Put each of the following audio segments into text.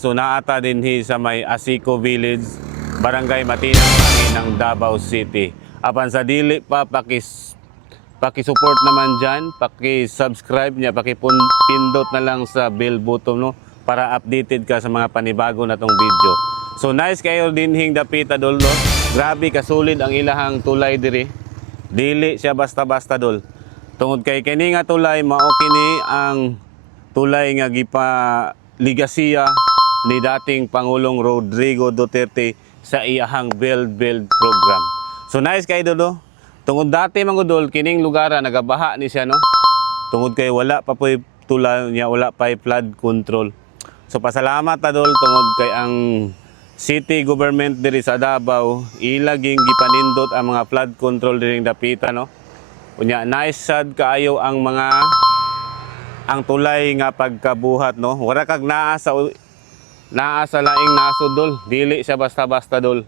So naata din sa may Asico Village, Barangay Matinang ng Davao City. Apan sa dili pa paki-support naman diyan, paki-subscribe niya, paki-pindot na lang sa bell button no para updated ka sa mga panibago na tong video. So nice kayo dinhing dapita dol no. Grabe kasulid ang ilahang tulay diri. Dili siya basta-basta dol. Tungod kay kini nga tulay mao kini ang tulay nga gipa ligasiya ni dating Pangulong Rodrigo Duterte sa iyahang build program. So nice kay dolo. Tungod dati man dol kining lugar nagabaha ni siya no. Tungod kay wala pa poy tulay niya, wala pa flood control. So pasalamat ta dol tungod kay ang city government diri sa Davao ilaging gipanindot ang mga flood control diri dapita no. Unya nice sad kaayo ang tulay nga pagkabuhat no. Wala kag naa sa laing nasod dol, dili siya basta-basta dol.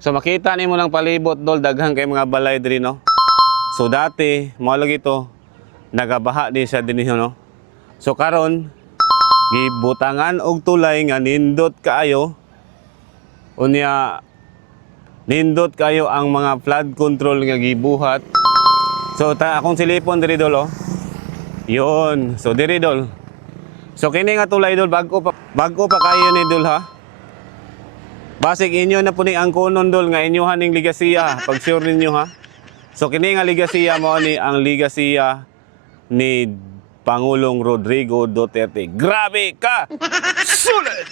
So makita nimo lang palibot dol daghang kay mga balay diri no. So dati mao lagi to nagabaha din siya dinhi no. So karon gibutangan og tulay nga nindot kaayo. Unya nindot kayo ang mga flood control nga gibuhat. So akong silipon diri dol oh. Yon, so diri dol. So kini nga tulay dol bago pa kayo ni dol ha. Basig inyo na puni ang kunon dol nga inyohan ning ligasiya pag sure ninyo ha. So kini nga ligasiya mo ni ang ligasiya ni Pangulong Rodrigo Duterte. Grabe ka! Sulit!